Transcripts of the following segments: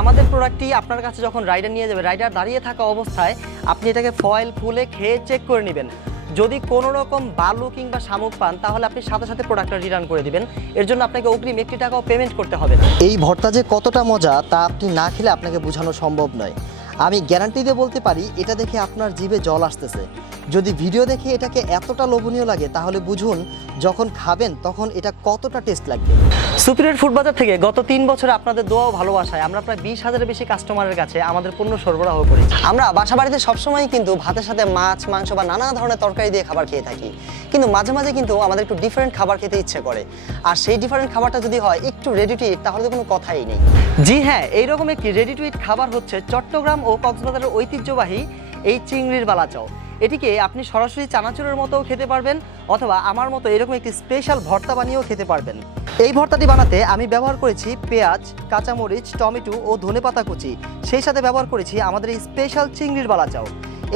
আমাদের প্রোডাক্টটি আপনার কাছে যখন রাইডার নিয়ে যাবে, রাইডার দাঁড়িয়ে থাকা অবস্থায় আপনি এটাকে ফয়েল খুলে খেয়ে চেক করে নেবেন। যদি কোনো রকম বালু কিংবা শামুক পান তাহলে আপনি সাথে সাথে প্রোডাক্টটা রিটার্ন করে দিবেন। এর জন্য আপনাকে অগ্রিম 1 টাকাও পেমেন্ট করতে হবে না। এই ভর্তা যে কতটা মজা তা আপনি না খেলে আপনাকে বোঝানো সম্ভব নয়। আমি গ্যারান্টি দিয়ে বলতে পারি এটা দেখে আপনার জিভে জল আসতেছে। যদি ভিডিও দেখে এটাকে এতটা লোভনীয় লাগে তাহলে বুঝুন যখন খাবেন তখন এটা কতটা টেস্ট লাগবে। সুপিরিয়র ফুড বাজার থেকে গত 3 বছরে আপনাদের দোয়া ও ভালোবাসায় আমরা প্রায় 20,000-এর বেশি কাস্টমারের কাছে আমাদের পণ্য সরবরাহ করি। আমরা বাসাবাড়িতে সবসময় কিন্তু ভাতের সাথে মাছ, মাংস বা নানা ধরনের তরকারি দিয়ে খাবার খেয়ে থাকি, কিন্তু মাঝে মাঝে কিন্তু আমাদের একটু ডিফারেন্ট খাবার খেতে ইচ্ছে করে। আর সেই ডিফারেন্ট খাবারটা যদি হয় একটু রেডি টু ইট তাহলে তো কোনো কথাই নেই। জি হ্যাঁ, এইরকম একটি রেডি টু ইট খাবার হচ্ছে চট্টগ্রাম ও কক্সবাজারের ঐতিহ্যবাহী এই চিংড়ির বালাচাও। এটিকে আপনি সরাসরি চানাচুরের মতোও খেতে পারবেন অথবা আমার মতো এরকম একটি স্পেশাল ভর্তা বানিয়েও খেতে পারবেন। এই ভর্তাটি বানাতে আমি ব্যবহার করেছি পেঁয়াজ, কাঁচামরিচ, টমেটো ও ধনেপাতা কুচি, সেই সাথে ব্যবহার করেছি আমাদের এই স্পেশাল চিংড়ির বালাচাও।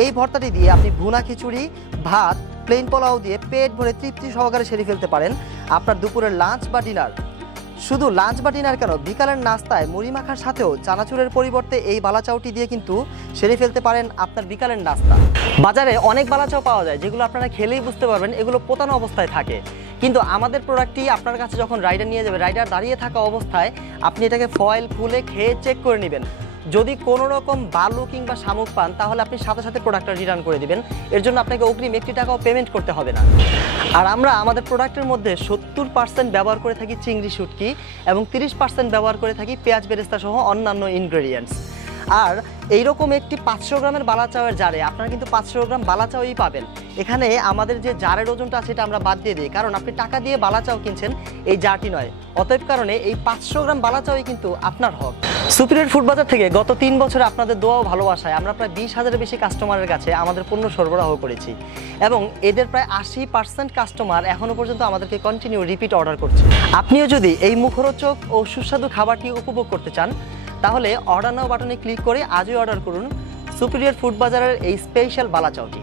এই ভর্তাটি দিয়ে আপনি ভুনা খিচুড়ি, ভাত, প্লেন পোলাও দিয়ে পেট ভরে তৃপ্তি সহকারে সেরে ফেলতে পারেন আপনার দুপুরের লাঞ্চ বা ডিনার। শুধু লাঞ্চ বা ডিনার কেন, বিকালের নাস্তায় মুড়ি মাখার সাথেও চানাচুরের পরিবর্তে এই বালাচাওটি দিয়ে কিন্তু সেরে ফেলতে পারেন আপনার বিকালের নাস্তা। বাজারে অনেক বালাচাও পাওয়া যায় যেগুলো আপনারা খেলেই বুঝতে পারবেন এগুলো পোতানো অবস্থায় থাকে, কিন্তু আমাদের প্রোডাক্টটি আপনার কাছে যখন রাইডার নিয়ে যাবে, রাইডার দাঁড়িয়ে থাকা অবস্থায় আপনি এটাকে ফয়েল খুলে খেয়ে চেক করে নেবেন। যদি কোনো রকম বালু কিংবা শামুক পান তাহলে আপনি সাথে সাথে প্রোডাক্টটা রিটার্ন করে দিবেন। এর জন্য আপনাকে অগ্রিম 1 টাকাও পেমেন্ট করতে হবে না। আর আমরা আমাদের প্রোডাক্টের মধ্যে 70% ব্যবহার করে থাকি চিংড়ি শুটকি এবং 30% ব্যবহার করে থাকি পেঁয়াজ বেরেস্তা সহ অন্যান্য ইনগ্রেডিয়েন্টস। আর এইরকম একটি 500 গ্রামের বালাচাওয়ের জারে আপনারা কিন্তু 500 গ্রাম বালাচাওই পাবেন। এখানে আমাদের যে জারের ওজনটা আছে এটা আমরা বাদ দিয়ে দিই, কারণ আপনি টাকা দিয়ে বালাচাও কিনছেন, এই জারটি নয়। অতএব কারণে এই 500 গ্রাম বালাচাওই কিন্তু আপনার হক। সুপিরিয়র ফুড বাজার থেকে গত 3 বছরে আপনাদের দোয়া ও ভালোবাসায় আমরা প্রায় 20,000-এর বেশি কাস্টমারের কাছে আমাদের পণ্য সরবরাহ করেছি এবং এদের প্রায় 80% কাস্টমার এখনও পর্যন্ত আমাদেরকে কন্টিনিউ রিপিট অর্ডার করছে। আপনিও যদি এই মুখরোচক ও সুস্বাদু খাবারটি উপভোগ করতে চান তাহলে অর্ডার নাও বাটনে ক্লিক করে আজই অর্ডার করুন সুপিরিয়র ফুড বাজারের এই স্পেশাল বালাচাওটি।